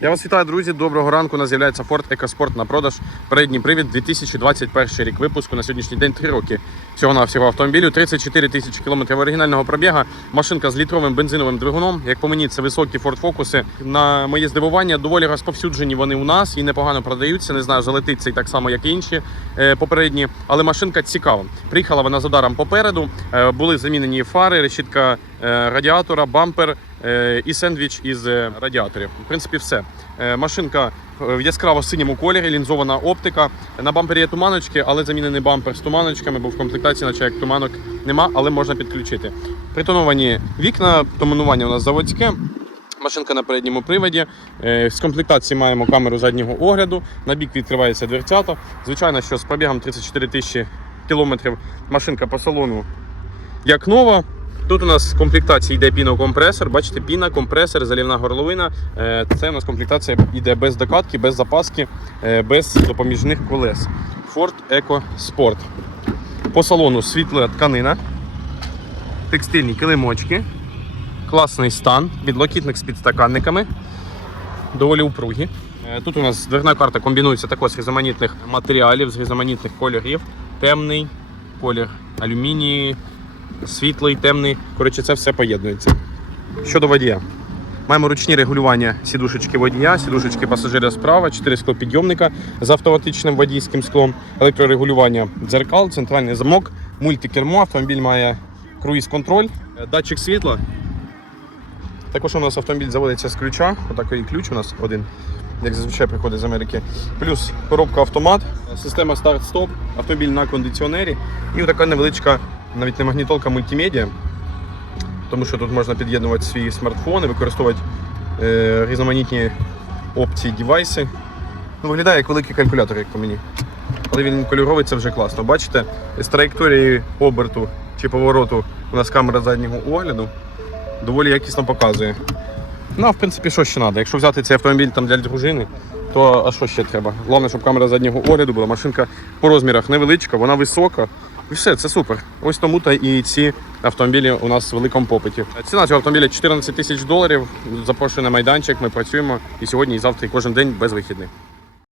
Я вас вітаю, друзі. Доброго ранку. У нас з'являється Ford EcoSport на продаж. Передній привід 2021 рік випуску. На сьогоднішній день 3 роки всього на всього автомобілю. 34 тисячі кілометрів оригінального пробіга. Машинка з літровим бензиновим двигуном. Як по мені, це високі Ford Focus. На моє здивування, доволі розповсюджені вони у нас і непогано продаються. Не знаю, залетить цей так само, як і інші е, попередні. Але машинка цікава. Приїхала вона з ударом попереду. Е, були замінені фари, решітка радіатора, бампер е, і сендвіч із е, радіаторів. В принципі, все. Е, Машинка в яскраво синьому кольорі, лінзована оптика. На бампері є туманочки, але замінений бампер з туманочками, бо в комплектації, наче як туманок нема, але можна підключити. Притоновані вікна, тонування у нас заводське. Машинка на передньому приводі. Е, З комплектації маємо камеру заднього огляду. На бік відкривається дверцята. Звичайно, що з пробігом 34 тисячі кілометрів машинка по салону як нова. Тут у нас в комплектації йде пінокомпресор. Бачите, піна, компресор, залівна горловина. Е, Це у нас комплектація йде без докатки, без запаски, е, без допоміжних колес. Ford Eco Sport. По салону світла тканина, текстильні килимочки, класний стан, підлокітник з підстаканниками, доволі упругі. Е, Тут у нас дверна карта комбінується також з різноманітних матеріалів, з різноманітних кольорів. Темний колір алюмінії, світлий, темний. Коротше, це все поєднується. Щодо водія. Маємо ручні регулювання сідушечки водія, сідушечки пасажира справа, 4 склопідйомника з автоматичним водійським склом, електрорегулювання дзеркал, центральний замок, мультикермо, автомобіль має круїз-контроль, е, датчик світла. Також у нас автомобіль заводиться з ключа. Отакий ключ у нас один, як зазвичай приходить з Америки. Плюс коробка автомат, система старт-стоп, автомобіль на кондиціонері і така невеличка, навіть не магнітолка мультимедіа, тому що тут можна під'єднувати свій смартфон і використовувати е, різноманітні опції девайси. Ну, виглядає як великий калькулятор, як по мені. Але він кольоровий, це вже класно. Бачите, з траєкторії оберту чи повороту у нас камера заднього огляду доволі якісно показує. Ну, а в принципі, що ще треба? Якщо взяти цей автомобіль там для дружини, то а що ще треба? Головне, щоб камера заднього огляду була. Машинка по розмірах невеличка, вона висока. І все, це супер. Ось тому та і ці автомобілі у нас в великому попиті. Ціна цього автомобіля 14 тисяч доларів. Запрошую на майданчик, ми працюємо і сьогодні, і завтра, і кожен день без вихідних.